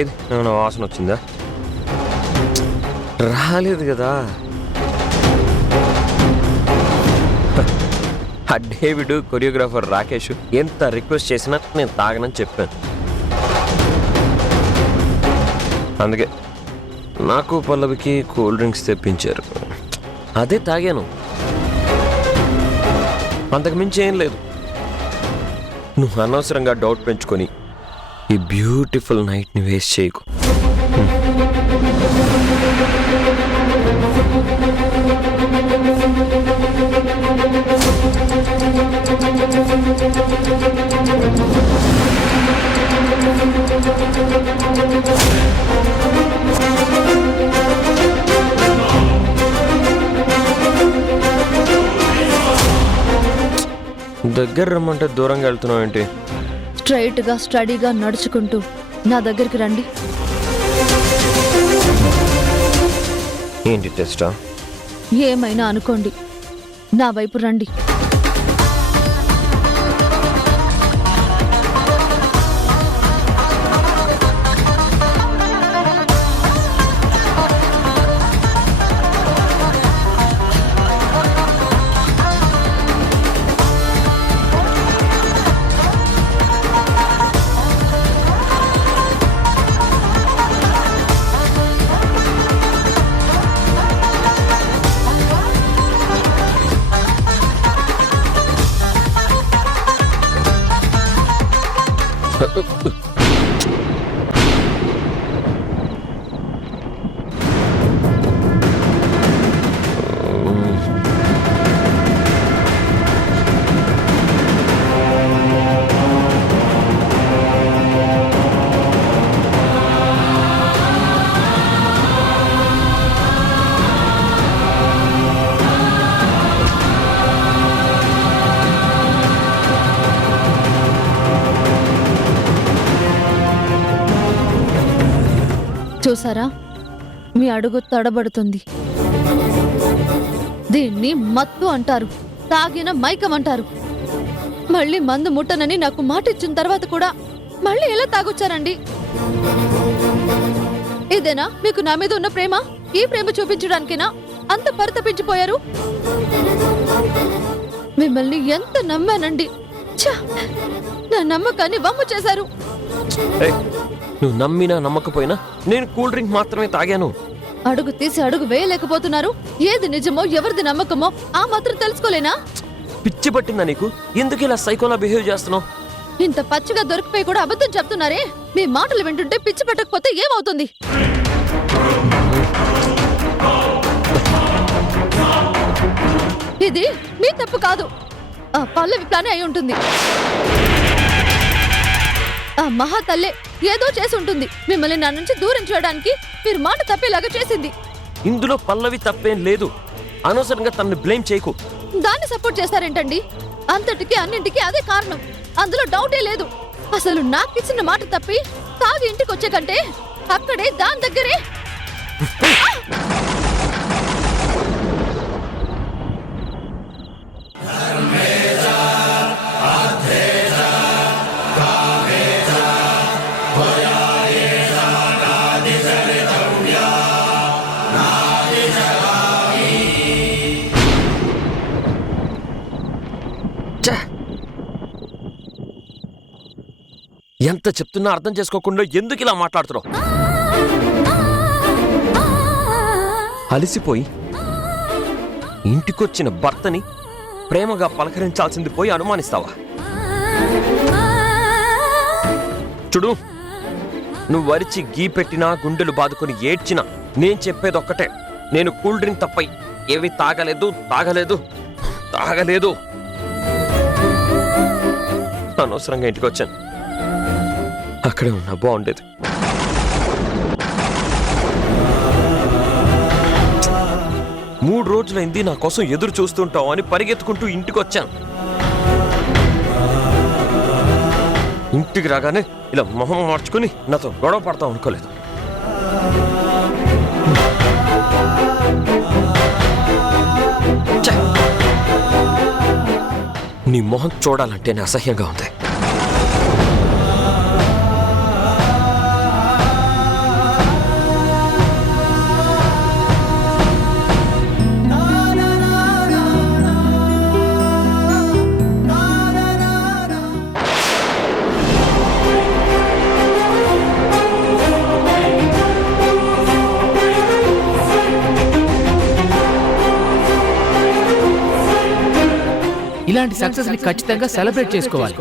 ఏది ఏమైనా వాసన వచ్చిందా? రాలేదు కదా. ఆ డేవిడ్, కొరియోగ్రాఫర్ రాకేష్ ఎంత రిక్వెస్ట్ చేసినా నేను తాగనని చెప్పాను. అందుకే నాకు పల్లవికి కూల్ డ్రింక్స్ తెప్పించారు, అదే తాగాను. అంతకు మించి ఏం లేదు. నువ్వు అనవసరంగా డౌట్ పెంచుకొని ఈ బ్యూటిఫుల్ నైట్ని వేస్ట్ చేయకు. దగ్గర రమ్మంటే దూరంగా వెళ్తున్నావు ఏంటి? స్ట్రైట్గా స్టడీగా నడుచుకుంటూ నా దగ్గరికి రండి. ఏంటి టెస్టా? ఏమైనా అనుకోండి, నా వైపు రండి. చూసారా, మీ అడుగు తడబడుతుంది. దీన్ని మత్తు అంటారు, తాగిన మైకం అంటారు. మళ్ళీ మందు ముట్టనని నాకు మాట ఇచ్చిన తర్వాత కూడా మళ్ళీ ఎలా తాగొచ్చారండి? ఇదేనా మీకు నా మీద ఉన్న ప్రేమ? ఈ ప్రేమ చూపించడానికేనా అంత పరితపించిపోయారు? మిమ్మల్ని ఎంత నమ్మానండి, నా నమ్మకాన్ని వమ్ము చేశారు. నువ్వు నమ్మినా నమ్మకపోయినా నేను కూల్ డ్రింక్ మాత్రమే తాగాను. అడుగు తీసి అడుగు వేయలేకపోతున్నారు. ఏది నిజమో ఎవరిది నమ్మకమో ఆ మాత్రం తెలుసుకోలేనా? పిచ్చి పట్టిందా నీకు? ఎందుకు ఇలా సైకోలా బిహేవ్ చేస్తున్నావు? ఇంత పచ్చిగా దొరికిపోయి కూడా అబద్ధం చెప్తున్నారే. మీ మాటలు వింటుంటే పిచ్చి పట్టకపోతే ఏమవుతుంది? ఇది మీ తప్పు కాదు, ఆ పల్లవి ప్లానే అయి ఉంటుంది. ఆ మహా తల్లే ఏదో చేసి ఉంటుంది. మిమ్మల్ని నా నుంచి దూరం చేయడానికి మీరు మాట తప్పేలాగా చేసింది. ఇందులో పల్లవి తప్పేం లేదు. అనవసరంగా తనని బ్లేమ్ చేయకు. దాన్ని సపోర్ట్ చేస్తారేంటండి? అంతటికి అన్నింటికి అదే కారణం, అందులో డౌటే లేదు. అసలు నాకిచ్చిన మాట తప్పి తాగి ఇంటికి వచ్చే కంటే అక్కడే దాని దగ్గరే ఎంత చెప్తున్నా అర్థం చేసుకోకుండా ఎందుకు ఇలా మాట్లాడుతున్నావు? అలసిపోయి ఇంటికొచ్చిన భర్తని ప్రేమగా పలకరించాల్సింది పోయి అనుమానిస్తావా? చూడు, నువ్వు వరిచి గీ పెట్టినా గుండెలు బాదుకొని ఏడ్చినా నేను చెప్పేదొక్కటే, నేను కూల్ డ్రింక్ తప్ప ఏవి తాగలేదు. అనవసరంగా ఇంటికి వచ్చాను. అక్కడే ఉన్నా బాగుండేది. మూడు రోజులైంది నా కోసం ఎదురు చూస్తుంటావు అని పరిగెత్తుకుంటూ ఇంటికి వచ్చాను. ఇంటికి రాగానే ఇలా మొహం మార్చుకుని నాతో గొడవ పడతావు అనుకోలేదు. నీ మొహం చూడాలంటేనే అసహ్యంగా ఉంది. ఇలాంటి సక్సెస్ ని ఖచ్చితంగా సెలబ్రేట్ చేసుకోవాలి.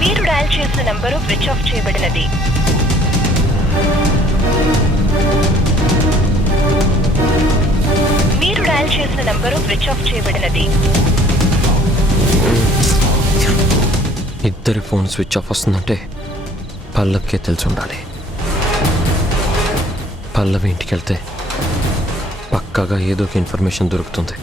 మీరు డయల్ చేసిన నంబరు స్విచ్ ఆఫ్ చేయబడినది. మీరు డయల్ చేసిన నంబరు స్విచ్ ఆఫ్ చేయబడినది. ఇద్దరి ఫోన్ స్విచ్ ఆఫ్ వస్తుందంటే పల్లవికే తెలిసి ఉండాలి. పల్లవి ఇంటికి వెళ్తే పక్కాగా ఏదో ఒక ఇన్ఫర్మేషన్ దొరుకుతుంది.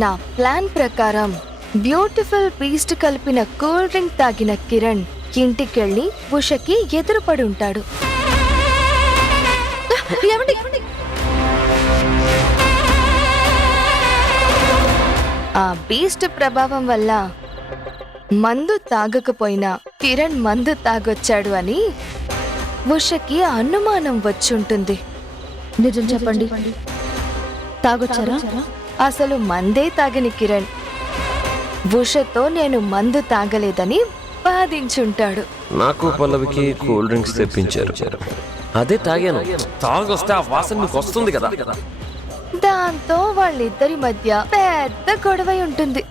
నా ప్లాన్ ప్రకారం బ్యూటిఫుల్ బీస్ట్ కలిపిన కూల్ డ్రింక్ తాగిన కిరణ్ ఇంటికెళ్ళి ఉషకి ఎదురుపడి ఉంటాడు. ఆ బీస్ట్ ప్రభావం వల్ల మందు తాగకపోయినా కిరణ్ మందు తాగొచ్చాడు అని ఉషకి అనుమానం వచ్చుంటుంది. నిజం చెప్పండి, తాగొచ్చారా? అసలు మందే తాగని కిరణ్ ఉషతో నేను మందు తాగలేదని బాధించుంటాడు. నాకు పల్లవికి కూల్ డ్రింక్స్ తెప్పించారు, అదే తాగాను. తాగొస్తే ఆ వాసన మీకు వస్తుంది కదా. దాంతో వాళ్ళిద్దరి మధ్య పెద్ద గొడవ ఉంటుంది.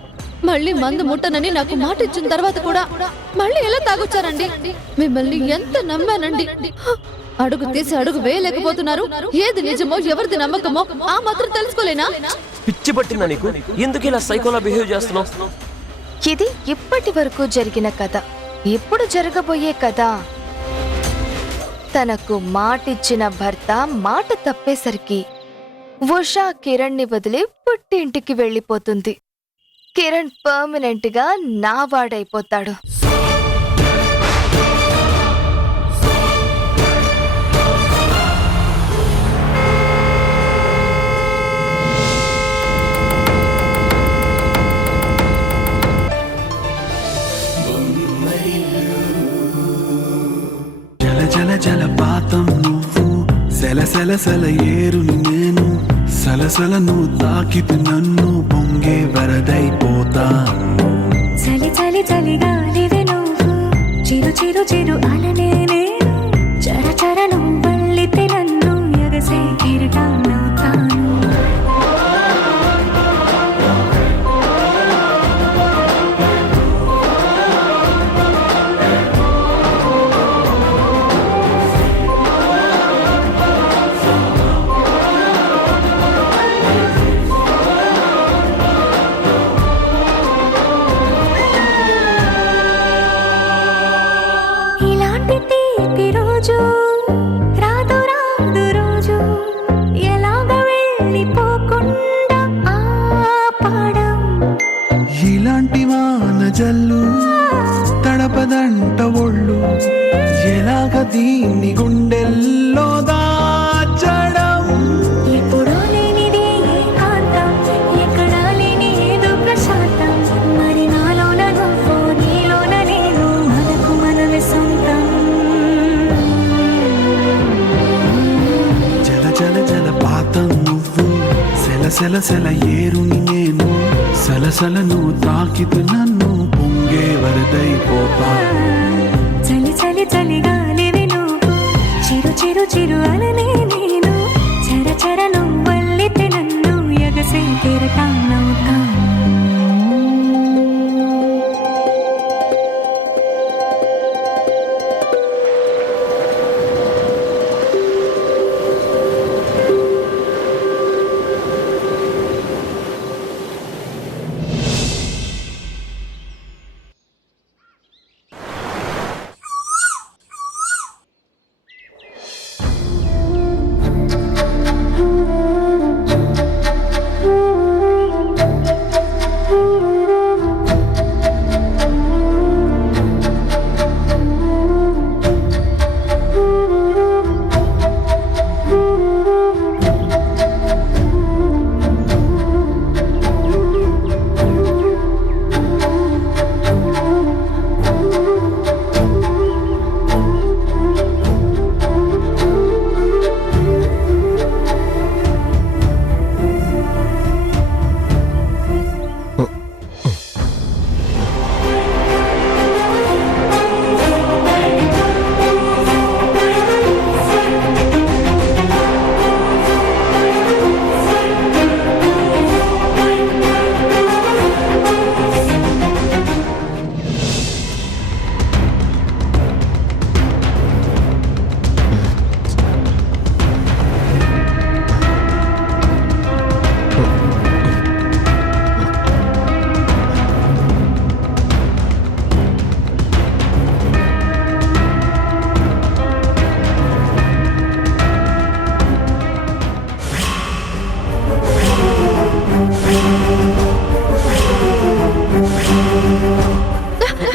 మళ్ళీ మందు ముట్టనని నాకు మాట ఇచ్చిన తర్వాత కూడా మళ్ళీ ఎలా తాగొచ్చారండి? మిమ్మల్ని ఎంత నమ్మానండి. అడుగు తీసి అడుగు వేయలేకపోతున్నారు. ఏది నిజమో ఎవరిది నమ్మకమో ఆ మాత్రం తెలుసుకోలేనా? పిచ్చి పట్టిందా నీకు? ఎందుకు ఇలా సైకోలా బిహేవ్ చేస్తున్నావు? ఇది ఇప్పటి వరకు జరిగిన కథ. ఇప్పుడు జరగబోయే కథ తనకు మాటిచ్చిన భర్త మాట తప్పేసరికి ఉషా కిరణ్ ని వదిలి పుట్టింటికి వెళ్ళిపోతుంది. కిరణ్ పర్మనెంట్ గా నా వాడైపోతాడు. జలపాతం నువ్వు, సెల సెల ఏరుని నేను, సలసల నువ్వు తాకితే నన్ను పొంగే వరదైపోతాను. చలి చలి చలిగాలివే నువ్వు, చిరు చిరు చిరు అలనే నేను, చర చర నువ్వు వల్లితే నన్ను ఎగసే కిరీటమవుతాను. ఇలాంటి వాన జల్లు తడపదంట ఒళ్ళు, ఎలాగ దీన్ని గుండెల్లో దాచడం? ఎప్పుడో లేనిది ఏకాంతం, ఎక్కడా లేని ఏదో ప్రశాంతం, మరి నాలోన నువ్వు నీలోన నేను, మనకు మనమే సొంతం. జల జల జలపాతం నువ్వు, సెల సెల ఏరుని నేను, సలసల నువ్వు తాకితే నన్ను పొంగే వరదైపోతా. చిరు చిరు అలనే నేను చర చర నువ్వల్లితే నన్ను ఎగసే కెరటాన్నవుతాను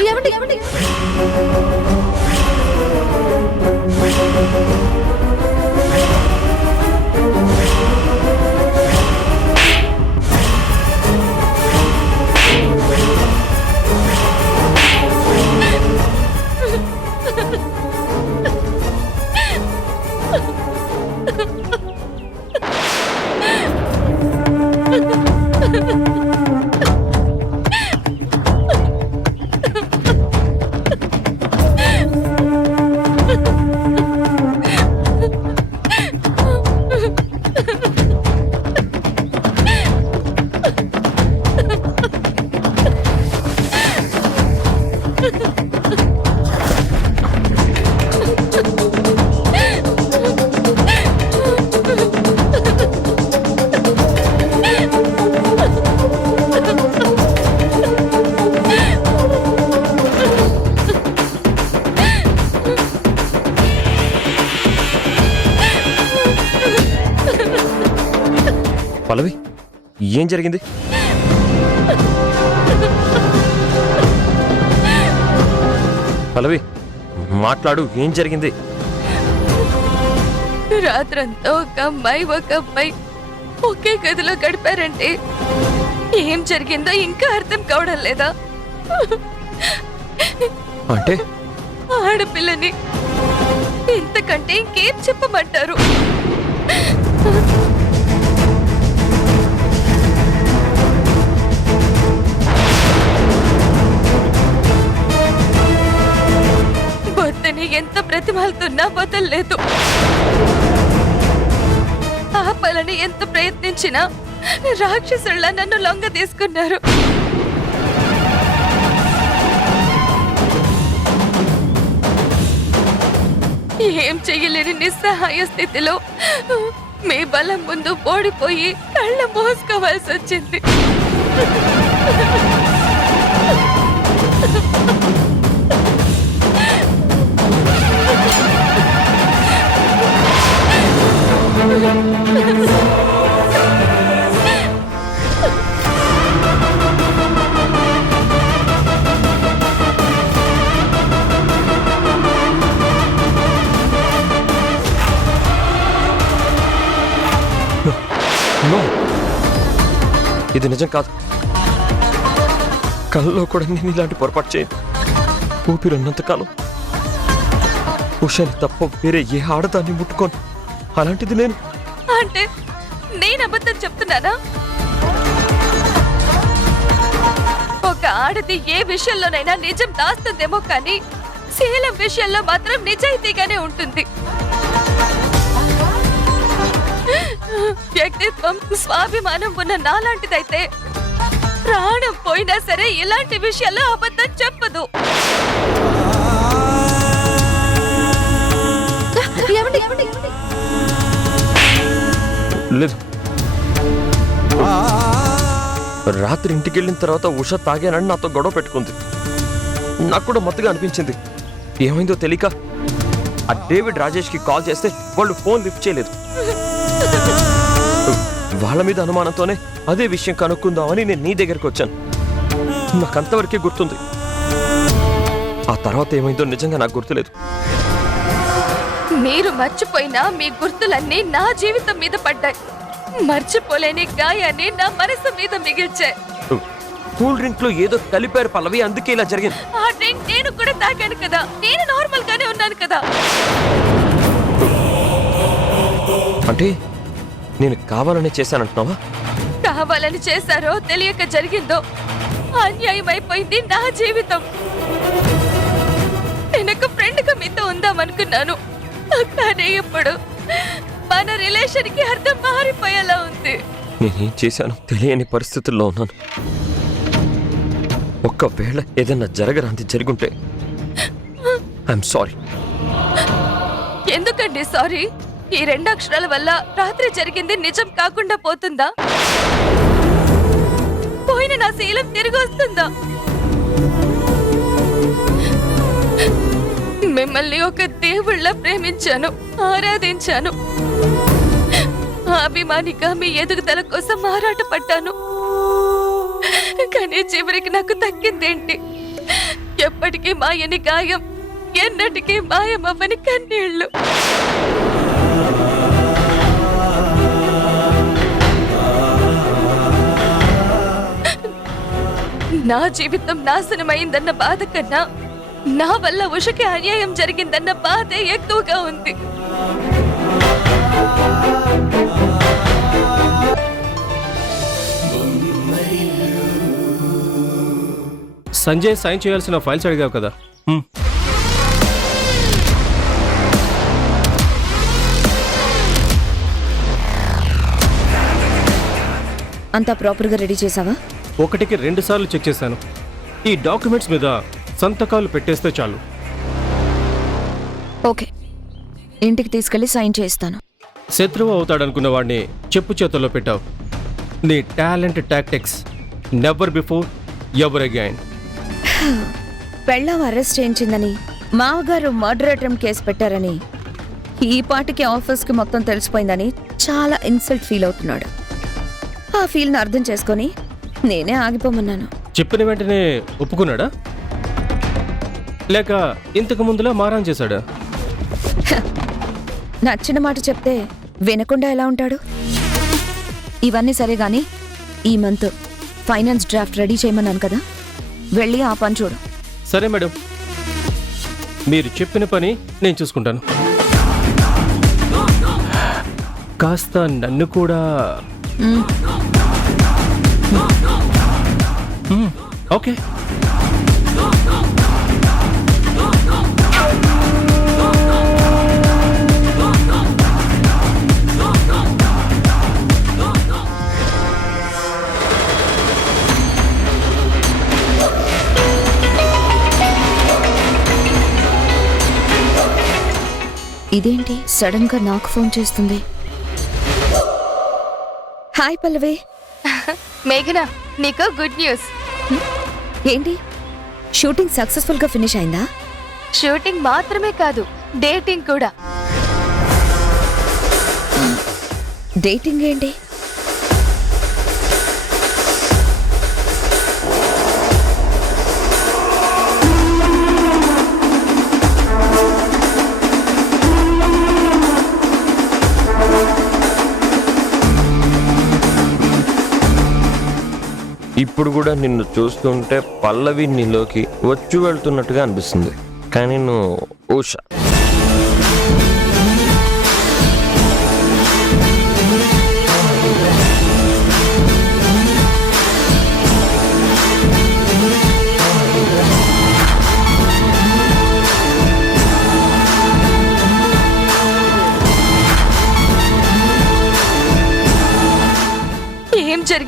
ఏమండి పల్లవి, ఏం జరిగింది? పల్లవి, మాట్లాడు, ఏం జరిగింది? రాత్రంతా ఒక అమ్మాయి ఒకే గదిలో గడిపారంటే ఏం జరిగిందో ఇంకా అర్థం కావడం లేదా? అంటే ఆడపిల్లని ఇంతకంటే ఇంకేం చెప్పమంటారు? వద్దని ఎంత బ్రతిమాలుతున్నా వదల్లేదు. ఆపాలని ఎంత ప్రయత్నించినా రాక్షసుల్లా నన్ను లొంగ తీసుకున్నారు. ఏం చెయ్యలేని నిస్సహాయ స్థితిలో మీ బలం ముందు ఓడిపోయి కళ్ళ మోసుకోవాల్సి వచ్చింది. ఇది నిజం కాదు. కళ్ళలో కూడా నేను ఇలాంటి పొరపాటు చేయను. ఊపిరున్నంతకాలం ఉషాని తప్ప వేరే ఏ ఆడదాన్ని ముట్టుకోను. అలాంటిది నేను అంటే నేను అబద్ధం చెప్తున్నానా? ఒక ఆడది ఏ విషయంలోనైనా నిజం దాస్తుందేమో కానీ శీలం విషయంలో మాత్రం నిజాయితీగానే ఉంటుంది. వ్యక్తిత్వం స్వాభిమానం ఉన్న నాలాంటిదైతే ప్రాణం పోయినా సరే ఇలాంటి విషయాల్లో అబద్ధం చెప్పదు. ఏమండి ఏమండి లేదు, రాత్రి ఇంటికి వెళ్ళిన తర్వాత ఉష తాగానని నాతో గొడవ పెట్టుకుంది. నాకు కూడా మత్తుగా అనిపించింది. ఏమైందో తెలియక ఆ డేవిడ్ రాజేష్కి కాల్ చేస్తే వాళ్ళు ఫోన్ లిఫ్ట్ చేయలేదు. వాళ్ళ మీద అనుమానంతోనే అదే విషయం కనుక్కుందామని నేను నీ దగ్గరికి వచ్చాను. నాకు అంతవరకే గుర్తుంది. ఆ తర్వాత ఏమైందో నిజంగా నాకు గుర్తులేదు. మీరు మర్చిపోయినా మీ గుర్తులన్నీ నా జీవితం మీద పడ్డాయి. మర్చిపోలేని గాయాన్ని నా మనసు మీద మిగిల్చాయి. కూల్ డ్రింక్ లో ఏదో కలిపారు పల్లవి, అందుకే ఇలా జరిగింది. ఆ డ్రింక్ నేను కూడా తాగాను కదా, నేను నార్మల్ గానే ఉన్నాను కదా. అంటే నేను కావాలనే చేశానంటున్నావా? కావాలని చేశారో తెలియక జరిగిందో అన్యాయం అయిపోయింది నా జీవితం. నేనొక ఫ్రెండ్ గా మీతో ఉందామనుకున్నాను, కానీ ఇప్పుడు మన రిలేషన్ కి అర్థం మారిపోయేలా ఉంది. నేనేం చేశాను తెలియని పరిస్థితుల్లో ఉన్నాను. ఒక్కవేళ ఏదైనా జరగరాంది జరుగుంటే ఐఎమ్ సారీ. ఎందుకండి సారీ? ఈ 2 అక్షరాల వల్ల రాత్రి జరిగింది నిజం కాకుండా పోతుందా? పోయిన నా శీలం తిరిగి వస్తుందా? మిమ్మల్ని ఒక దేవుళ్ళ ప్రేమించాను, ఆరాధించాను. అభిమానిగా మీ ఎదుగుదల కోసం ఆరాటపడ్డాను. కానీ చివరికి నాకు దక్కిందేంటి? ఎప్పటికీ మాయని గాయం, ఎన్నటికీ మాయమవ్వని కన్నీళ్లు. నా జీవితం నాశనమైందన్న బాధ కన్నా నా వల్ల ఉషకి అన్యాయం జరిగిందన్న బాధే ఎక్కువగా ఉంది. సంజయ్ సైన్ చేయాల్సిన ఫైల్స్ అడిగావు కదా. అంతా ప్రాపర్గా రెడీ చేసావా? 1కి 2 సార్లు చెక్ చేశాను. ఈ డాక్యుమెంట్స్ మీద సంతకాలు పెట్టేస్తే చాలు. ఓకే, ఇంటికి తీసుకెళ్లి సైన్ చేస్తాను. శత్రువు అవుతాడనుకున్న వాడిని చెప్పు చేతుల్లో పెట్టావు. నీ talent tactics never before ever again. పెళ్ళాం అరెస్ట్ చేయించిందని, మావగారు మర్డర్ అటెంప్ట్ కేసు పెట్టారని, ఈ పాటికి ఆఫీస్కి మొత్తం తెలిసిపోయిందని చాలా ఇన్సల్ట్ ఫీల్ అవుతున్నాడు. ఆ ఫీల్ని అర్థం చేసుకొని నేనే ఆగిపోమన్నాను. చెప్పిన వెంటనే ఒప్పుకున్నాడా, లేక ఇంతకు ముందులా మారాన్ చేశాడా? నచ్చిన మాట చెప్తే వినకుండా ఎలా ఉంటాడు? ఇవన్నీ సరే గాని ఈ మంత్ ఫైనాన్స్ డ్రాఫ్ట్ రెడీ చేయమన్నాను కదా, వెళ్ళి ఆ పని చూడు. సరే మేడం, మీరు చెప్పిన పని నేను చూసుకుంటాను. కాస్త నన్ను కూడా. ఓకే. ఇదేంటి సడన్ గా నాకు ఫోన్ చేస్తుంది? హాయ్ పల్లవి. మేఘనా, నీకు గుడ్ న్యూస్. ఏంటి, షూటింగ్ సక్సెస్ఫుల్ గా ఫినిష్ అయిందా? షూటింగ్ మాత్రమే కాదు, డేటింగ్ కూడా. డేటింగ్ ఏంటి? ఇప్పుడు కూడా నిన్ను చూస్తుంటే పల్లవి నీలోకి వచ్చి వెళ్తున్నట్టుగా అనిపిస్తుంది. కానీ నువ్వు ఉష.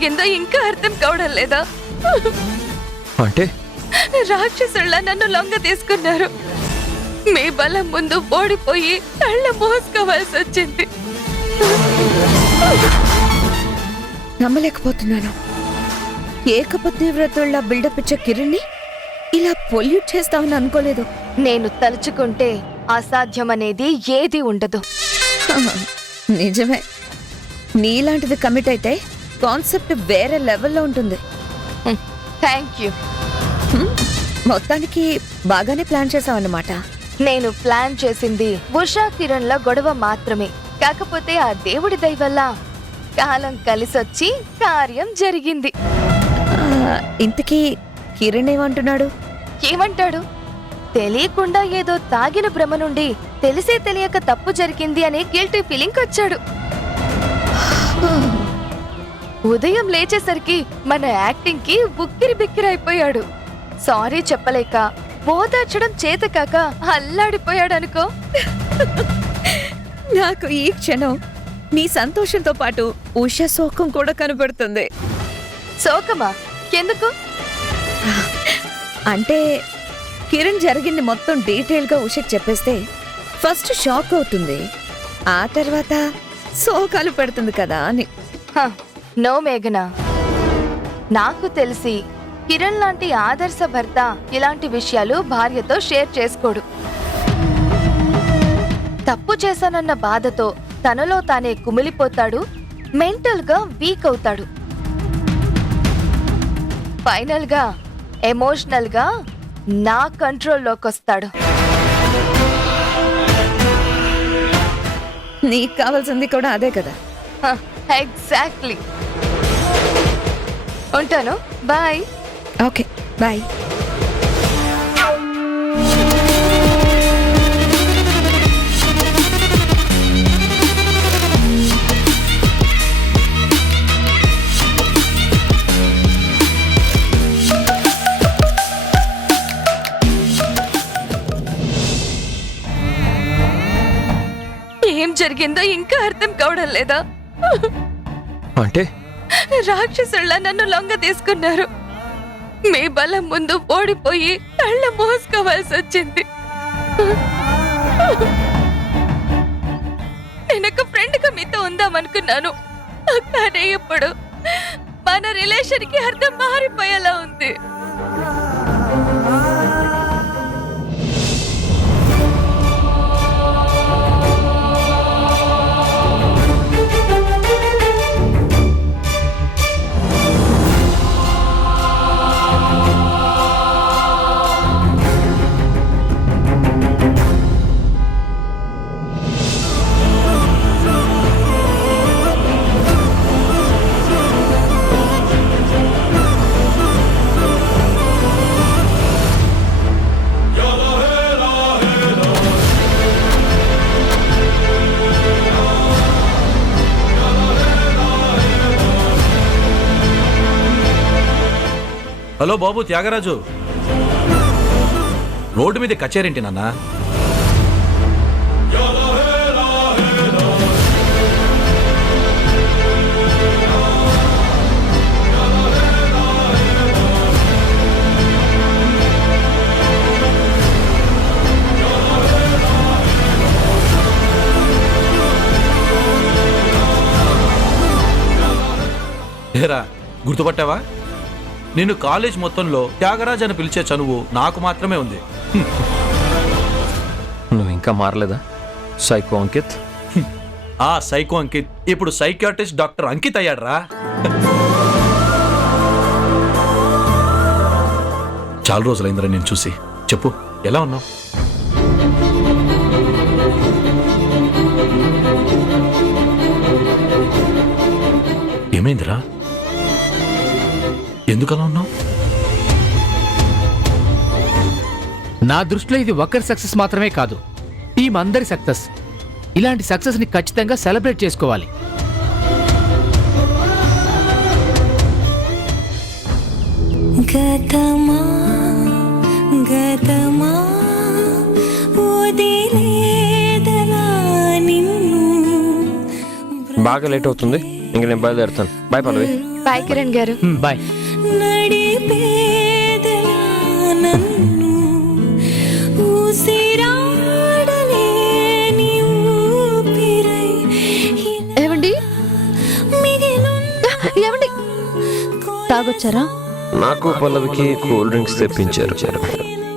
జరిగిందో ఇంకా అర్థం కావడం లేదా? అంటే రాక్షసుల్లా నన్ను లొంగ తీసుకున్నారు. మీ బలం ముందు ఓడిపోయి కళ్ళ మోసుకోవాల్సి వచ్చింది. నమ్మలేకపోతున్నాను. ఏకపత్ని వ్రతుల్లా బిల్డప్ ఇచ్చే కిరణ్ని ఇలా పొల్యూట్ చేస్తామని అనుకోలేదు. నేను తలుచుకుంటే అసాధ్యమనేది ఏది ఉండదు. నిజమే, నీలాంటిది కమిట్ అయితే కాన్సెప్ట్ వేరే లెవెల్లో ఉంటుంది. Thank you. మొత్తానికి బాగానే ప్లాన్ చేసావన్నమాట. నేను ప్లాన్ చేసింది ఉషా కిరణ్ల గొడవ మాత్రమే. కాకపోతే ఆ దేవుడి దయ వల్ల కాలం కలిసొచ్చి కార్యం జరిగింది. ఇంతకీ కిరణ్ ఏమంటున్నాడు? ఏమంటాడు? తెలియకుండా ఏదో తాగిన భ్రమ నుండి తెలిసే తెలియక తప్పు జరిగింది అనే గిల్టీ ఫీలింగ్ వచ్చాడు. ఉదయం లేచేసరికి మన యాక్టింగ్ కి ఉక్కిరి బిక్కిరైపోయాడు. సారీ చెప్పలేక ఓదార్చడం చేతకాక అల్లాడిపోయాడనుకో. నాకు ఈ క్షణం నీ సంతోషంతో పాటు ఉషా శోకం కూడా కనబడుతుంది. శోకమా? ఎందుకు? అంటే కిరణ్ జరిగింది మొత్తం డీటెయిల్ గా ఉషకి చెప్పేస్తే ఫస్ట్ షాక్ అవుతుంది, ఆ తర్వాత శోకాలు పెడుతుంది కదా అని. నో మేఘనా, నాకు తెలిసి కిరణ్ లాంటి ఆదర్శ భర్త ఇలాంటి విషయాలు భార్యతో షేర్ చేసుకోడు. తప్పు చేశానన్న బాధతో తనలో తానే కుమిలిపోతాడు, మెంటల్ గా వీక్ అవుతాడు. ఫైనల్ గా ఎమోషనల్ గా నా కంట్రోల్లోకి వస్తాడు. నీకు కావాల్సింది కూడా అదే కదా. ఎగ్జాక్ట్లీ. ఉంటాను, బాయ్. Okay, bye. ఏం జరిగిందో ఇంకా అర్థం కావడం లేదా? అంటే రాక్షసుల్లా నన్ను లొంగ తీసుకున్నారు. మీ బలం ముందు ఓడిపోయి కళ్ళ మోసుకోవాల్సి వచ్చింది. నేనొక ఫ్రెండ్ గా మీతో ఉందామనుకున్నాను, కానీ ఇప్పుడు మన రిలేషన్ కి అర్థం మారిపోయేలా ఉంది. హలో బాబు త్యాగరాజు, రోడ్డు మీద కచేరేంటి నాన్న? ఏరా, గుర్తుపట్టావా? నిన్ను కాలేజ్ మొత్తంలో త్యాగరాజ్ అని పిలిచే చనువు నాకు మాత్రమే ఉంది. నువ్వు ఇంకా మారలేదా సైకో అంకిత్? ఆ సైకో అంకిత్ ఇప్పుడు సైకియాట్రిస్ట్ డాక్టర్ అంకిత్ అయ్యాడ్రా. చాలా రోజులైందిరా నేను చూసి. చెప్పు, ఎలా ఉన్నావు? ఏమైందిరా? ఎందుకలా ఉన్నావు? నా దృష్టిలో ఇది ఒక్కరి సక్సెస్ మాత్రమే కాదు, టీం అందరి సక్సెస్. ఇలాంటి సక్సెస్ ని ఖచ్చితంగా సెలబ్రేట్ చేసుకోవాలి. గతమా గతమా వదిలేదలా నిన్ను బాగా లేట్ అవుతుంది, ఇంక నేను బయలుదేరుతాను. బాయ్ పల్లవి. బాయ్ కిరణ్ గారు. బాయ్. నడిపేదలా నన్ను ఊసిరాడలేని ఊపిరై ఏమండి ఏమండి తాగొచ్చారా? నాకు పల్లవికి కూల్ డ్రింక్స్ తెప్పించారు,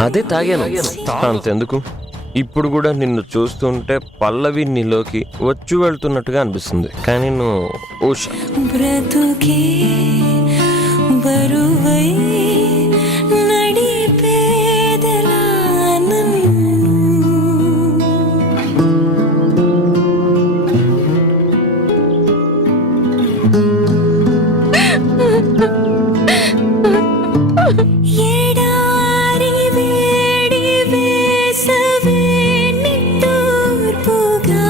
అదే తాగాను. అంతెందుకు, ఇప్పుడు కూడా నిన్ను చూస్తుంటే పల్లవి నీలోకి వచ్చి వెళ్తున్నట్టుగా అనిపిస్తుంది. కానీ నువ్వు ఉష. బ్రతుకే బరువై నడిపేదలా నన్ను ఎడారి వేడి వేసవే నిట్టూర్పుగా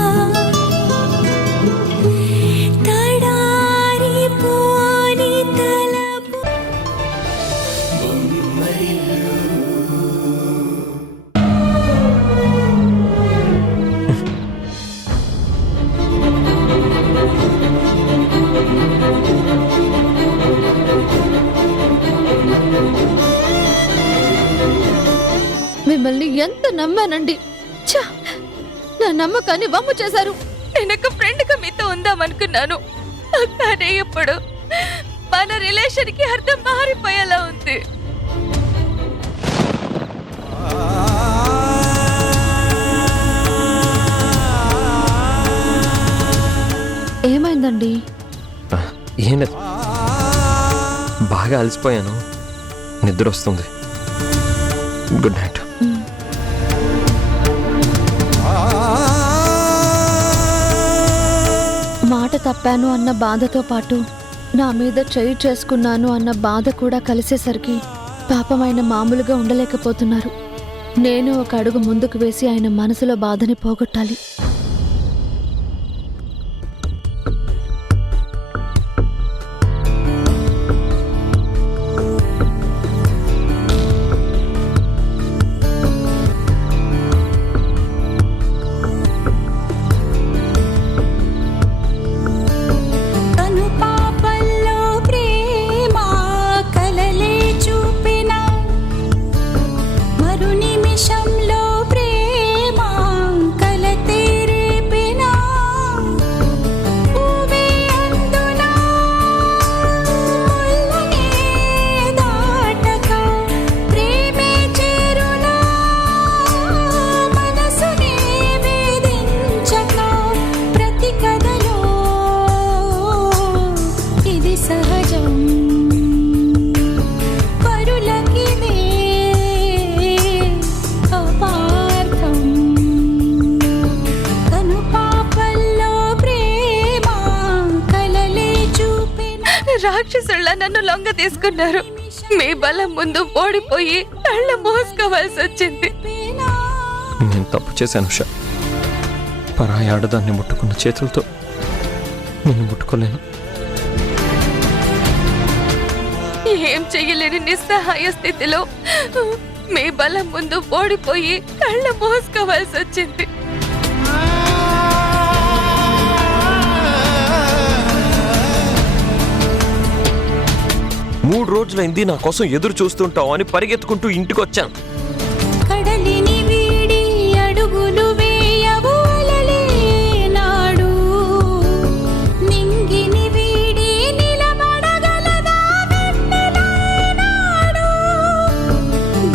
తడారిపోని తలపు మిమ్మల్ని ఎంత నమ్మానండి. ఛ! నా నమ్మకాన్ని వమ్ము చేశారు. నేను ఒక ఫ్రెండ్గా మీతో ఉందామనుకున్నాను, కానీ ఇప్పుడు మన రిలేషన్ కి అర్థం మారిపోయేలా ఉంది. ఏమైందండి? ఏం లేదు, బాగా అలసిపోయాను, నిద్ర వస్తుంది. Good night. మాట తప్పాను అన్న బాధతో పాటు నా మీద చేయి చేసుకున్నాను అన్న బాధ కూడా కలిసేసరికి పాపం ఆయన మామూలుగా ఉండలేకపోతున్నారు. నేను ఒక అడుగు ముందుకు వేసి ఆయన మనసులో బాధని పోగొట్టాలి. రాక్షసుల్లా నన్ను లొంగ తీసుకున్నారు. మీ బలం ముందు ఓడిపోయి కళ్ళ మోసుకోవాల్సి వచ్చింది. నేను తప్పు చేశాను ఉష. పరాయి ఆడదాన్ని ముట్టుకున్న చేతులతో నేను ముట్టుకోలేను. ఏం చెయ్యలేని నిస్సహాయ స్థితిలో మీ బలం ముందు ఓడిపోయి కళ్ళ మోసుకోవాల్సి వచ్చింది. మూడు రోజులైంది నా కోసం ఎదురు చూస్తుంటావు అని పరిగెత్తుకుంటూ ఇంటికి వచ్చాను. కడలిని వీడి అడుగులు వేయవు అలలే నాడు, నింగిని వీడి నిలబడగలదా వెన్నెలనాడు.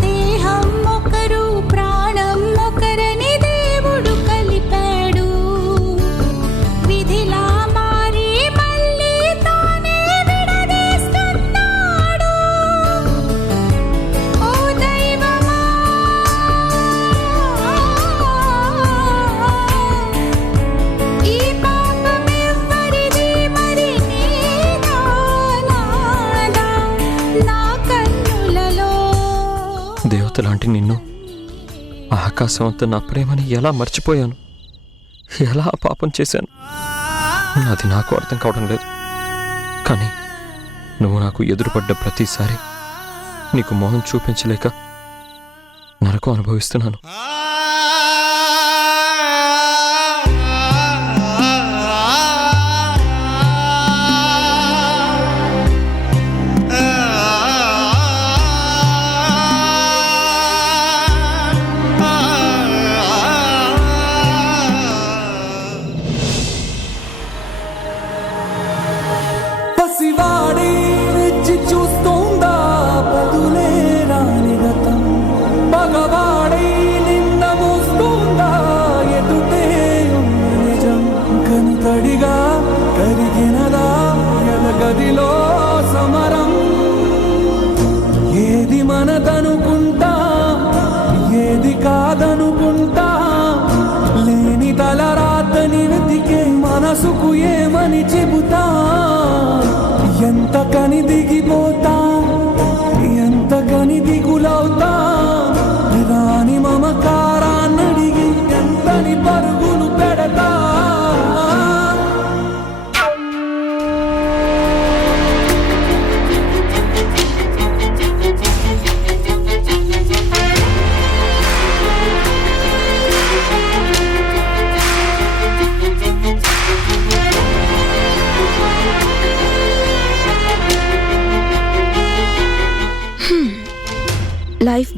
దేహం ఒకరు ప్రాణం ఒకరని దేవుడు కలిపాడు, విధిలా మారి మళ్ళీ తానే విడదీస్తున్నాడు. ఓ దైవమా, ఈ పాపమెవ్వరిది మరి నీదా నాదా నా కన్నులలో. దేవత లాంటి నిన్ను, ఆకాశం అంతా నా ప్రేమని ఎలా మర్చిపోయాను, ఎలా పాపం చేశాను, అది నాకు అర్థం కావడం లేదు. కానీ నువ్వు నాకు ఎదురుపడ్డ ప్రతిసారి నీకు మోహం చూపించలేక నరకం అనుభవిస్తున్నాను.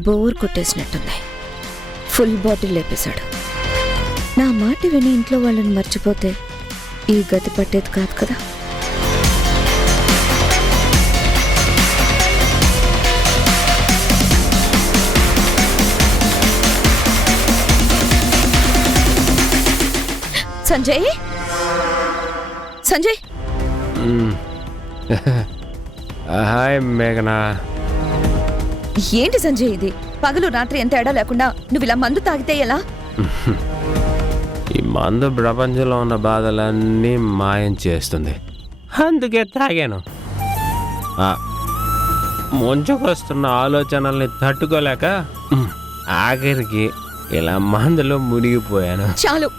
బోర్ కొట్టేసినట్టుంది. ఫుల్ బాటిల్ లేపేశాడు. నా మాట విని ఇంట్లో వాళ్ళని మర్చిపోతే ఈ గతి పట్టేది కాదు కదా. సంజయ్, సంజయ్, హాయ్ మేఘనా. ఏంటి సంజయ్ ఇది? పగలు రాత్రి ఎంత తేడా లేకుండా నువ్వు ఇలా మందు తాగితే ఎలా? ఈ మందు ప్రపంచంలో ఉన్న బాధలన్నీ మాయం చేస్తుంది, అందుకే తాగాను. ముంచుకొస్తున్న ఆలోచనల్ని తట్టుకోలేక ఆఖరికి ఇలా మందులో మునిగిపోయాను. చాలు,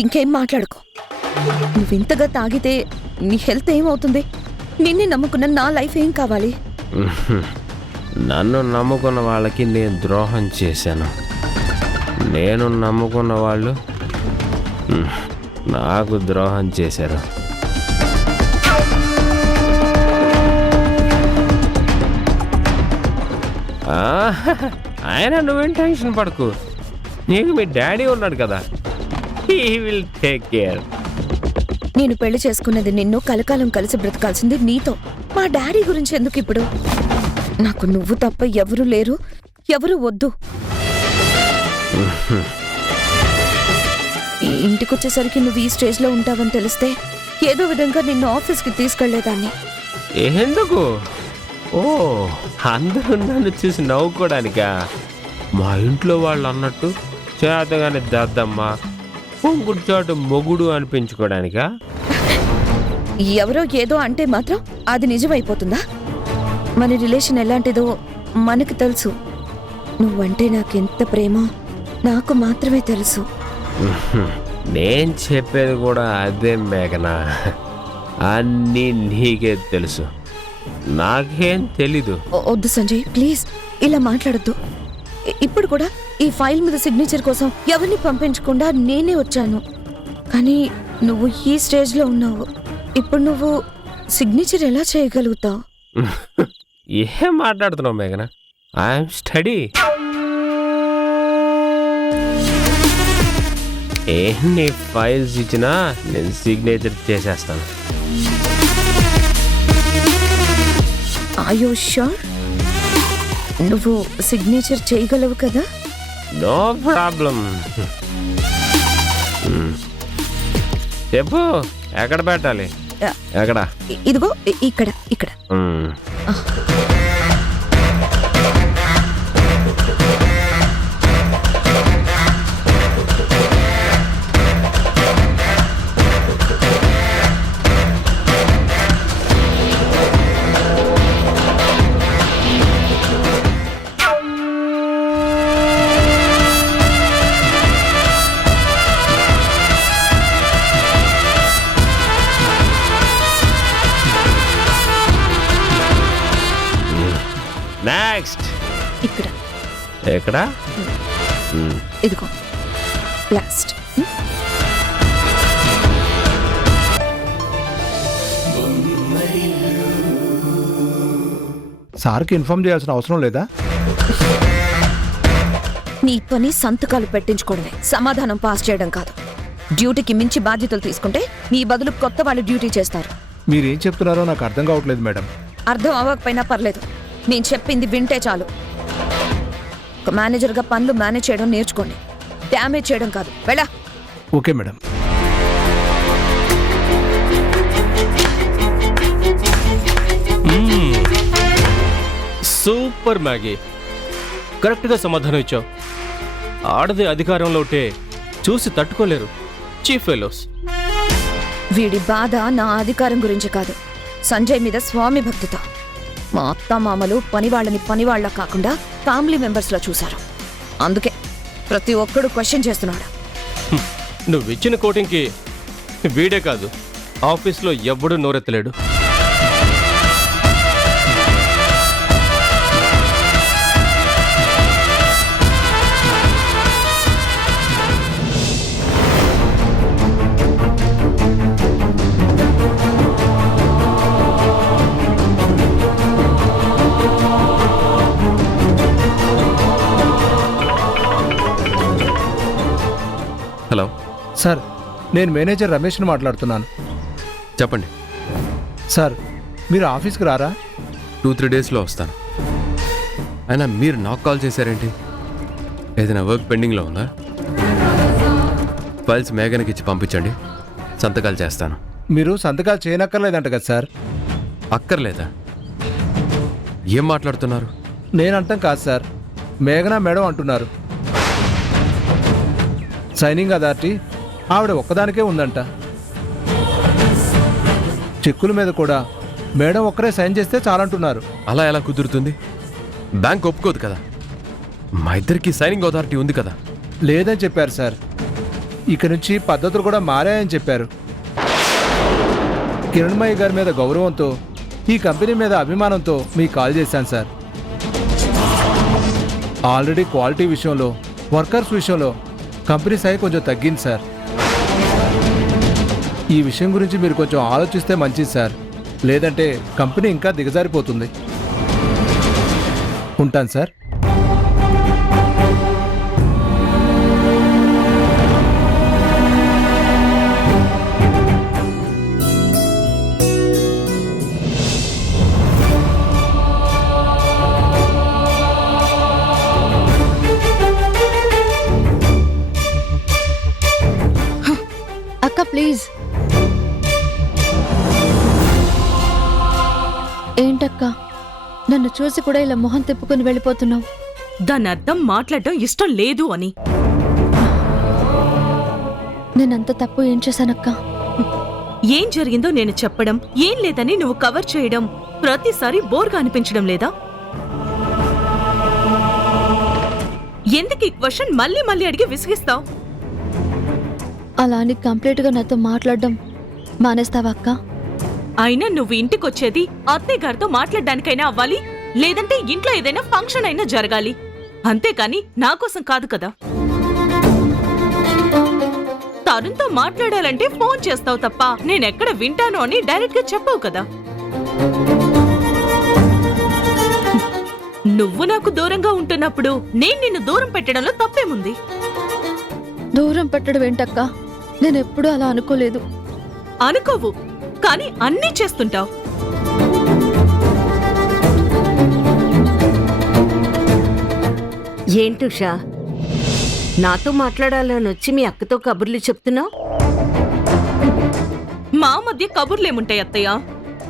ఇంకేం మాట్లాడుకో. నువ్వు ఇంతగా తాగితే నీ హెల్త్ ఏమవుతుంది? నిన్నే నమ్ముకున్న నా లైఫ్ ఏం కావాలి? నన్ను నమ్ముకున్న వాళ్ళకి నేను ద్రోహం చేశాను, నేను నమ్ముకున్న వాళ్ళు నాకు ద్రోహం చేశారు. ఆయన నువ్వేం టెన్షన్ పడకు, నీకు మీ డాడీ ఉన్నాడు కదా, హీ విల్ టేక్ కేర్. నేను పెళ్లి చేసుకున్నది నిన్ను, కలకాలం కలిసి బ్రతకాల్సింది నీతో. మా డాడీ గురించి ఎందుకు ఇప్పుడు? నాకు నువ్వు తప్ప ఎవరు లేరు, ఎవరు వద్దు. ఇంటికొచ్చేసరికి నువ్వు ఈ స్టేజ్లో ఉంటావని తెలిస్తే ఏదో విధంగా నిన్ను ఆఫీస్కి తీసుకెళ్లేదాన్ని. ఎందుకు? ఓ, అందరూ నన్ను చూసి నవ్వుకోవడానికా? మా ఇంట్లో వాళ్ళు అన్నట్టు చేతగానే దద్దమ్మ, పొంగుడు చాటు మొగుడు అనిపించుకోవడానికా? ఎవరో ఏదో అంటే మాత్రం అది నిజమైపోతుందా? మన రిలేషన్ ఎలాంటిదో మనకు తెలుసు. నువ్వంటే నాకెంత ప్రేమో నాకు మాత్రమే తెలుసు. నేను చెప్పేది కూడా అదే మేఘనా, అన్నీ నీకే తెలుసు, నాకేం తెలీదు. వద్దు సంజయ్, ప్లీజ్ ఇలా మాట్లాడద్దు. ఇప్పుడు కూడా ఈ ఫైల్ మీద సిగ్నేచర్ కోసం ఎవరిని పంపించకుండా నేనే వచ్చాను. కానీ నువ్వు ఈ స్టేజ్లో ఉన్నావు, ఇప్పుడు నువ్వు సిగ్నేచర్ ఎలా చేయగలుగుతావు? ఏం మాట్లాడుతున్నావు మేఘనా? I'm study. ఎన్ని ఫైల్స్ ఇచ్చినా నేను సిగ్నేచర్ చేసేస్తాను. Are you sure? నువ్వు సిగ్నేచర్ చేయగలవు కదా? No problem. చెప్పు, ఎక్కడ పెట్టాలి? ఎక్కడ? ఇదిగో ఇక్కడ, ఇక్కడ. నెక్స్ట్ ఇక్కడ. ఎక్కడ? ఇదిగో లాస్ట్. సార్కి ఇన్ఫార్మ్ చేయాల్సిన అవసరం లేదా? నీ పని సంతకాలు పెట్టించుకోవడమే, సమాధానం పాస్ చేయడం కాదు. డ్యూటీకి మించి బాధ్యతలు తీసుకుంటే నీ బదులు కొత్త వాళ్ళు డ్యూటీ చేస్తారు. మీరేం చెప్తున్నారో నాకు అర్థం కావట్లేదు మేడం. అర్థం అవ్వకపోయినా పర్లేదు, నేను చెప్పింది వింటే చాలు. ఒక మేనేజర్గా పనులు మేనేజ్ చేయడం నేర్చుకోండి, డ్యామేజ్ చేయడం కాదు. వెళ్ళా. Okay madam. సూపర్ మ్యాగీ, కరెక్ట్గా సమాధానం ఇచ్చావు. ఆడది అధికారంలో ఉంటే చూసి తట్టుకోలేరు చీఫ్ ఫెలోస్. వీడి బాధ నా అధికారం గురించి కాదు, సంజయ్ మీద స్వామి భక్తితో. మా అత్త మామలు పనివాళ్ళని పనివాళ్ళ కాకుండా ఫ్యామిలీ మెంబర్స్లా చూశారు. అందుకే ప్రతి ఒక్కడు క్వశ్చన్ చేస్తున్నాడు. నువ్విచ్చిన కోటింగ్కి వీడే కాదు, ఆఫీస్లో ఎవ్వడూ నోరెత్తలేడు. హలో సార్ నేను మేనేజర్ రమేష్ని మాట్లాడుతున్నాను. చెప్పండి. సార్ మీరు ఆఫీస్కి రారా? 2-3 డేస్లో వస్తాను. అయినా మీరు నాకు కాల్ చేశారేంటి? ఏదైనా వర్క్ పెండింగ్లో ఉందా? ఫైల్స్ మేఘనకి ఇచ్చి పంపించండి, సంతకాలు చేస్తాను. మీరు సంతకాలు చేయనక్కర్లేదంట కదా సార్? అక్కర్లేదా? ఏం మాట్లాడుతున్నారు? నేనంటాం కాదు సార్, మేఘనా మేడం అంటున్నారు. సైనింగ్ అథారిటీ ఆవిడ ఒక్కదానికే ఉందంట. చెక్కుల మీద కూడా మేడం ఒక్కరే సైన్ చేస్తే చాలంటున్నారు. అలా ఎలా కుదురుతుంది? బ్యాంక్ ఒప్పుకోదు కదా. మా ఇద్దరికి సైనింగ్ అథారిటీ ఉంది కదా. లేదని చెప్పారు సార్. ఇక నుంచి పద్ధతులు కూడా మారాయని చెప్పారు. కిరణ్మయ్య గారి మీద గౌరవంతో, ఈ కంపెనీ మీద అభిమానంతో మీకు కాల్ చేశాను సార్. ఆల్రెడీ క్వాలిటీ విషయంలో, వర్కర్స్ విషయంలో కంపెనీ స్థాయి కొంచెం తగ్గింది సార్. ఈ విషయం గురించి మీరు కొంచెం ఆలోచిస్తే మంచిది సార్. లేదంటే కంపెనీ ఇంకా దిగజారిపోతుంది. ఉంటాను సార్. అక్క ప్లీజ్. ఏంటక్క, నన్ను చూసి కూడా ఇలా మొహం తిప్పుకుని వెళ్ళిపోతున్నావు? దాని అర్థం మాట్లాడడం ఇష్టం లేదు అని. నేనంత తప్పు ఏం చేశానక్క? ఏం జరిగిందో నేను చెప్పడం, ఏం లేదని నువ్వు కవర్ చేయడం ప్రతిసారి బోర్గా అనిపించడం లేదా? ఎందుకు ఈ క్వశ్చన్ మళ్ళీ మళ్ళీ అడిగి విసిగిస్తావు? అలా అని కంప్లీట్గా నాతో మాట్లాడడం మానేస్తావా అక్క? అయినా నువ్వు ఇంటికొచ్చేది అత్తయ్య గారితో మాట్లాడడానికైనా అవ్వాలి, లేదంటే ఇంట్లో ఏదైనా ఫంక్షన్ అయినా జరగాలి. అంతేకాని నా కోసం కాదు కదా. తరుణ్తో మాట్లాడాలంటే ఫోన్ చేస్తావు తప్ప నేనెక్కడ వింటాను అని డైరెక్ట్ గా చెప్పావు కదా. నువ్వు నాకు దూరంగా ఉంటున్నప్పుడు నేను నిన్ను దూరం పెట్టడంలో తప్పేముంది? దూరం పెట్టడం ఏంటక్క? నేనెప్పుడూ అలా అనుకోలేదు. అనుకోవు, కానీ అన్నీ చేస్తుంటావు. ఏంటుషా, నాతో మాట్లాడాలని వచ్చి మీ అక్కతో కబుర్లు చెప్తున్నావు? మా మధ్య కబుర్లేముంటాయి అత్తయ్య?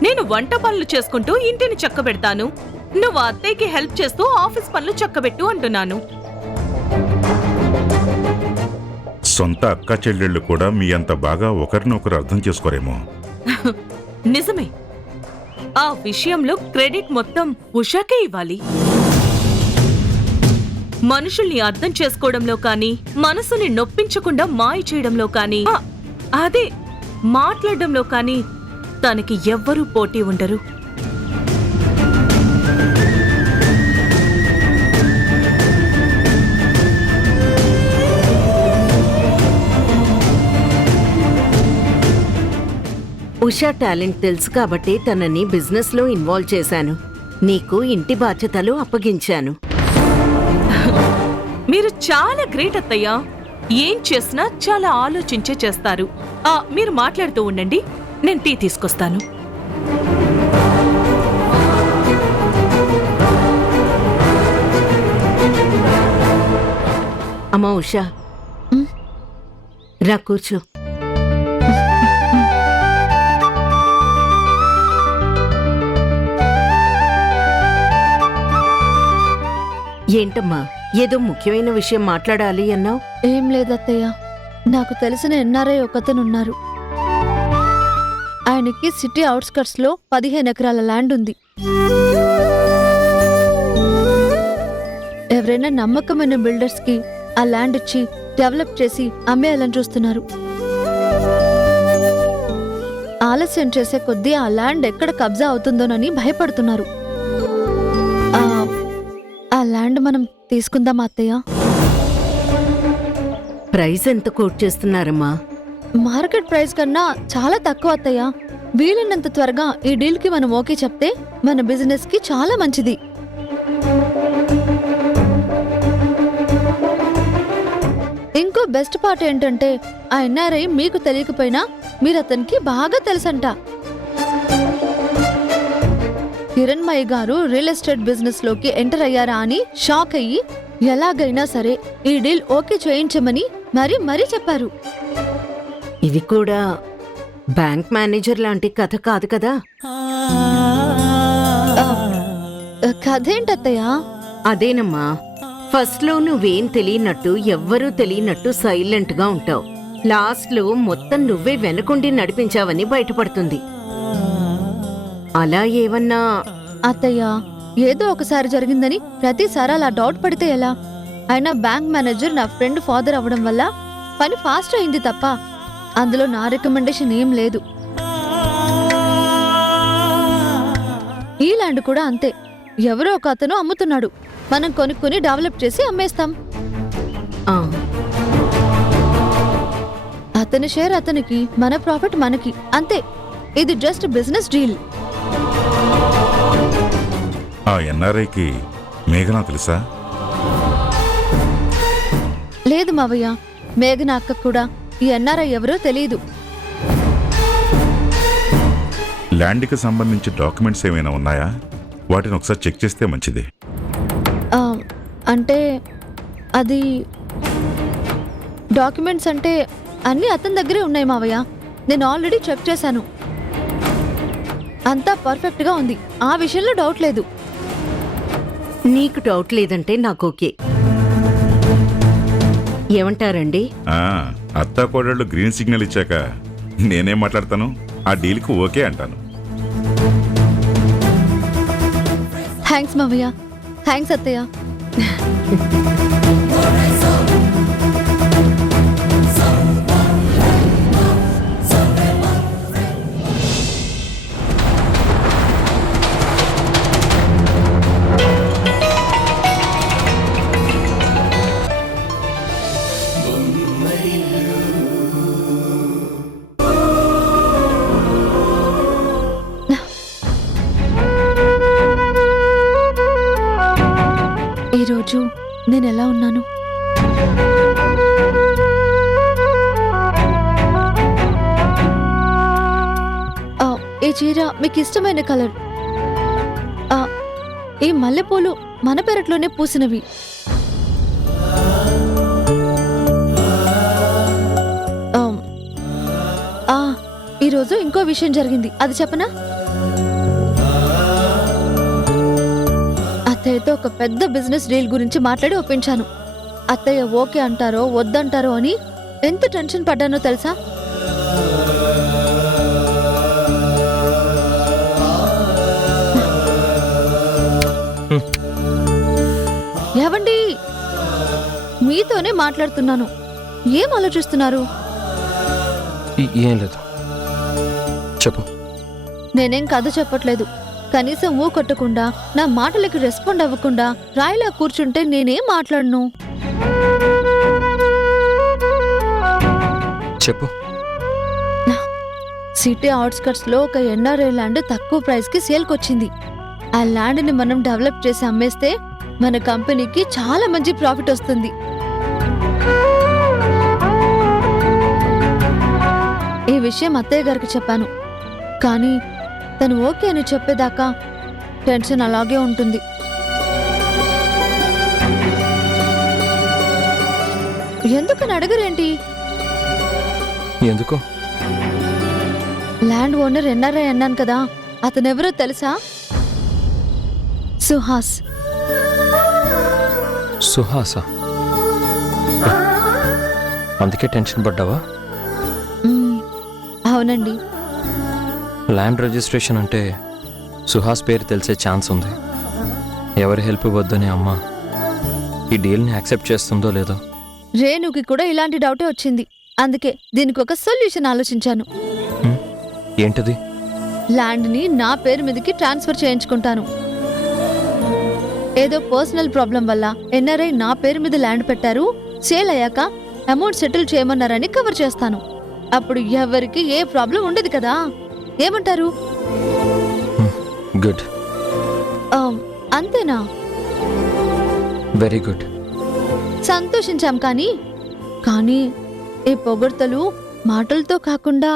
నేను వంట పనులు చేసుకుంటూ ఇంటిని చక్కబెడతాను, నువ్వు అత్తయ్యకి హెల్ప్ చేస్తూ ఆఫీస్ పనులు చక్కబెట్టు అంటున్నాను. సొంత అక్క చెల్లెళ్ళు కూడా మీ అంత బాగా ఒకరినొకరు అర్థం చేసుకోరేమో. నిజమే. ఆ విషయంలో క్రెడిట్ మొత్తం ఉషాకే ఇవ్వాలి. మనుషుల్ని అర్థం చేసుకోవడంలో కానీ, మనసుని నొప్పించకుండా మాయ చేయడంలో కానీ, అదే మాట్లాడడంలో కానీ తనకి ఎవ్వరూ పోటీ ఉండరు. ఉషా టాలెంట్ తెలుసు కాబట్టి తనని బిజినెస్ లో ఇన్వాల్వ్ చేశాను. నీకు ఇంటి బాధ్యతలు అప్పగించాను. మీరు చాలా గ్రేట్ అత్తయ్య. ఏం చేసినా చాలా ఆలోచించే చేస్తారు. మీరు మాట్లాడుతూ ఉండండి, నేను టీ తీసుకొస్తాను. అమ్మా ఉషా, రా కూర్చో. ఏంటమ్మా, ఏదో ముఖ్యమైన విషయం మాట్లాడాలి అన్నావు? ఏం లేదత్తయ్య, నాకు తెలిసిన ఎన్ఆర్ఐ ఒకతనున్నారు. ఆయనకి సిటీ అవుట్స్కట్స్ లో 15 ఎకరాల ల్యాండ్ ఉంది. ఎవరైనా నమ్మకమైన బిల్డర్స్ కి ఆ ల్యాండ్ ఇచ్చి డెవలప్ చేసి అమ్మేయాలని చూస్తున్నారు. ఆలస్యం చేసే కొద్దీ ఆ ల్యాండ్ ఎక్కడ కబ్జా అవుతుందోనని భయపడుతున్నారు. ఆ ల్యాండ్ మనం తీసుకుందామా అత్తయ్య? ప్రైస్ ఎంత కోట్ చేస్తున్నారమ్మా? మార్కెట్ ప్రైస్ కన్నా చాలా తక్కువ అత్తయ్య. వీలైనంత త్వరగా ఈ డీల్ కి మనం ఓకే చెప్తే మన బిజినెస్ కి చాలా మంచిది. ఇంకో బెస్ట్ పార్ట్ ఏంటంటే ఆ ఎన్ఆర్ఐ మీకు తెలియకపోయినా మీరు అతనికి బాగా తెలుసంట. కిరణ్మయ్య గారు రియల్ ఎస్టేట్ బిజినెస్ లోకి ఎంటర్ అయ్యారా అని షాక్ అయ్యి ఎలాగైనా సరే ఈ డీల్ ఓకే చేయించమని మరీ చెప్పారు. ఇది కూడా బ్యాంక్ మేనేజర్ లాంటి కథ కాదు కదా. కథేంటత్తయ్య? అదేనమ్మా, ఫస్ట్ లో నువ్వేం తెలియనట్టు ఎవ్వరూ తెలియనట్టు సైలెంట్ గా ఉంటావు. లాస్ట్ లో మొత్తం నువ్వే వెనకుండి నడిపించావని బయటపడుతుంది. అలా ఏమన్నా? అత్తయ్య, ఏదో ఒకసారి జరిగిందని ప్రతిసారి అలా డౌట్ పడితే ఎలా? అయినా బ్యాంక్ మేనేజర్ నా ఫ్రెండ్ ఫాదర్ అవ్వడం వల్ల పని ఫాస్ట్ అయింది తప్ప అందులో నా రికమెండేషన్ ఏం లేదు. ఈ ల్యాండ్ కూడా అంతే. ఎవరో ఒక అతను అమ్ముతున్నాడు, మనం కొనుక్కొని డెవలప్ చేసి అమ్మేస్తాం. అతని షేర్ అతనికి, మన ప్రాఫిట్ మనకి, అంతే. ఇది జస్ట్ బిజినెస్ డీల్. ఆ ఎన్ఆర్ఐకి మేఘనా తెలుసా? లేదు మావయ్య, మేఘన అక్క కూడా ఈ ఎన్ఆర్ఐ ఎవరో తెలియదు. ల్యాండ్కి సంబంధించి డాక్యుమెంట్స్ ఏమైనా ఉన్నాయా? వాటిని ఒకసారి చెక్ చేస్తే మంచిది. అంటే అది డాక్యుమెంట్స్ అంటే అన్నీ అతని దగ్గరే ఉన్నాయి మావయ్య. నేను ఆల్రెడీ చెక్ చేశాను, అంతా పర్ఫెక్ట్గా ఉంది. ఆ విషయంలో డౌట్ లేదు. నీకు డౌట్ లేదంటే నాకు ఓకే. ఏమంటారండి? అత్తా కోడళ్ళు గ్రీన్ సిగ్నల్ ఇచ్చాక నేనేం మాట్లాడతాను? ఆ డీల్కి ఓకే అంటాను. థ్యాంక్స్ మావయ్య. థ్యాంక్స్ అత్తయ్య. ఈరోజు నేను ఎలా ఉన్నాను? ఈ చీర మీకు ఇష్టమైన కలర్. ఈ మల్లెపూలు మన పెరట్లోనే పూసినవి. ఈరోజు ఇంకో విషయం జరిగింది, అది చెప్పనా? అత్తయ్యతో ఒక పెద్ద బిజినెస్ డీల్ గురించి మాట్లాడి ఒప్పించాను. అత్తయ్య ఓకే అంటారో వద్దంటారో అని ఎంత టెన్షన్ పడ్డానో తెలుసా? ఏవండి, మీతోనే మాట్లాడుతున్నాను, ఏం ఆలోచిస్తున్నారు? ఏం లేదు, చెప్పు. నేనేం కథ చెప్పట్లేదు. కనీసం ఊ కొట్టకుండా, నా మాటలకి రెస్పాండ్ అవ్వకుండా రాయిలా కూర్చుంటే నేనేం మాట్లాడను? చెప్పు. సిటీ అవుట్స్కట్స్ లో ఒక ఎన్ఆర్ఐ ల్యాండ్ తక్కువ ప్రైస్ కి సేల్కి వచ్చింది. ఆ ల్యాండ్ ని మనం డెవలప్ చేసి అమ్మేస్తే మన కంపెనీకి చాలా మంచి ప్రాఫిట్ వస్తుంది. ఈ విషయం అత్తయ్య గారికి చెప్పాను, కానీ తను ఓకే అని చెప్పేదాకా టెన్షన్ అలాగే ఉంటుంది. ఎందుకని అడగరేంటి? ఎందుకు? ల్యాండ్ ఓనర్ ఎన్ఆర్ఐ అన్నాను కదా, అతనెవరో తెలుసా? సుహాస్. సుహాసా? అందుకే టెన్షన్ పడ్డావా? అవునండి. ల్యాండ్ రిజిస్ట్రేషన్ అంటే సుహాస్ పేరు తెలిసే ఛాన్స్ ఉంది. ఎవరి హెల్ప్ వద్దని అమ్మ ఈ డీల్ని యాక్సెప్ట్ చేస్తుందో లేదో. రేణుకి కూడా ఇలాంటి డౌటే వచ్చింది. అందుకే దీనికి ఒక సొల్యూషన్ ఆలోచించాను. ఏంటది? ల్యాండ్ని నా పేరు మీదకి ట్రాన్స్ఫర్ చేయించుకుంటాను. ఏదో పర్సనల్ ప్రాబ్లం వల్ల ఎన్ఆర్ఐ నా పేరు మీద ల్యాండ్ పెట్టారు, సేల్ అయ్యాక అమౌంట్ సెటిల్ చేయమన్నారని కవర్ చేస్తాను. అప్పుడు ఎవరికి ఏ ప్రాబ్లం ఉండదు కదా. ఏమంటారు? గుడ్. అంతేనా? Very good. సంతోషించాం, కానీ కానీ ఈ పొగడ్తలు మాటలతో కాకుండా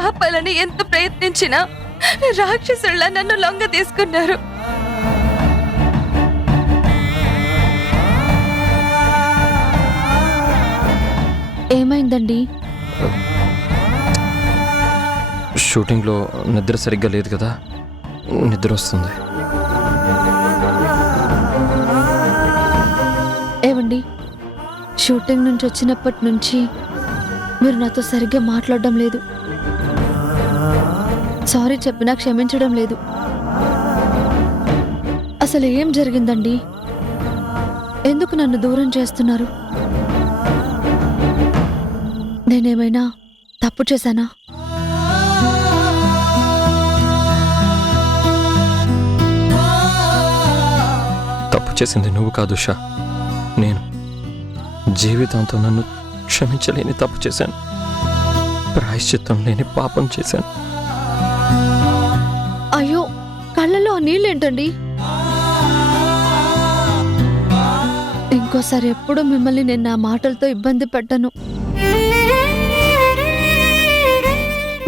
ఆపాలని ఎంత ప్రయత్నించినా రాక్షసుళ్ళ నన్ను లొంగ తీసుకున్నారు. ఏమైందండి? షూటింగ్లో నిద్ర సరిగ్గా లేదు కదా, నిద్ర వస్తుంది. ఏవండి, షూటింగ్ నుంచి వచ్చినప్పటి నుంచి మీరు నాతో సరిగ్గా మాట్లాడడం లేదు. సారీ చెప్పినా క్షమించడం లేదు. అసలు ఏం జరిగిందండి? ఎందుకు నన్ను దూరం చేస్తున్నారు? నేనేమైనా తప్పు చేశానా? తప్పు చేసింది నువ్వు కాదు ఉషా, నేను. జీవితంతో నన్ను క్షమించలేని తప్పు చేశాను. ప్రాయశ్చిత్తం లేని పాపం చేశాను. అయ్యో, కళ్ళలో ఆ నీళ్ళేంటండి? ఇంకోసారి ఎప్పుడు మిమ్మల్ని నేను నా మాటలతో ఇబ్బంది పెట్టను.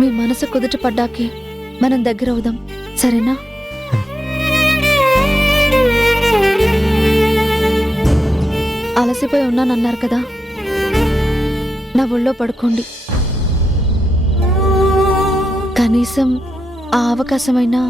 మీ మనసు కుదుట పడ్డాకే మనం దగ్గర అవుదాం, సరేనా? అలసిపోయి ఉన్నానన్నారు కదా, నా ఒళ్ళో పడుకోండి. కనీసం ఆ అవకాశమైనా.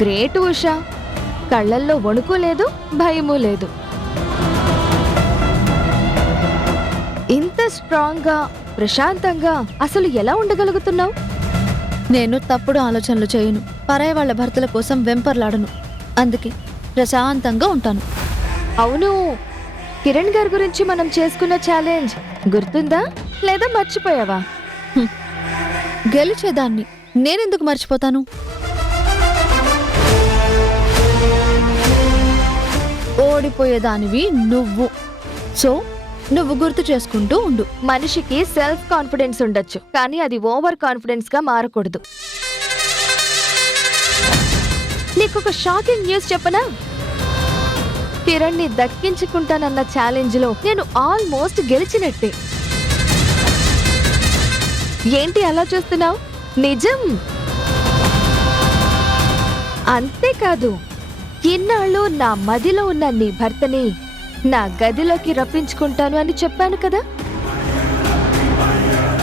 గ్రేట్ ఉషా, కళ్ళల్లో వణుకు లేదు, భయము లేదు. ఇంత స్ట్రాంగ్ గా, ప్రశాంతంగా అసలు ఎలా ఉండగలుగుతున్నావు? నేను తప్పుడు ఆలోచనలు చేయను, పరాయి వాళ్ళ భర్తల కోసం వెంపర్లాడను. అందుకే ప్రశాంతంగా ఉంటాను. అవును, కిరణ్ గారి గురించి మనం చేసుకున్న ఛాలెంజ్ గుర్తుందా లేదా మర్చిపోయావా? గెలిచేదాన్ని నేనెందుకు మర్చిపోతాను? ఓడిపోయేదానివి నువ్వు. సో నువ్వు గుర్తు చేసుకుంటూ ఉండు. మనిషికి సెల్ఫ్ కాన్ఫిడెన్స్ ఉండొచ్చు, కానీ అది ఓవర్ కాన్ఫిడెన్స్ గా మారకూడదు. నీకొక షాకింగ్ న్యూస్ చెప్పనా? కిరణ్ ని దక్కించుకుంటానన్న ఛాలెంజ్ లో నేను ఆల్మోస్ట్ గెలిచినట్టే. ఏంటి అలా చూస్తున్నావు? నిజం. అంతేకాదు, ఇన్నాళ్ళు నా మదిలో ఉన్న నీ భర్తని నా గదిలోకి రప్పించుకుంటాను అని చెప్పాను కదా.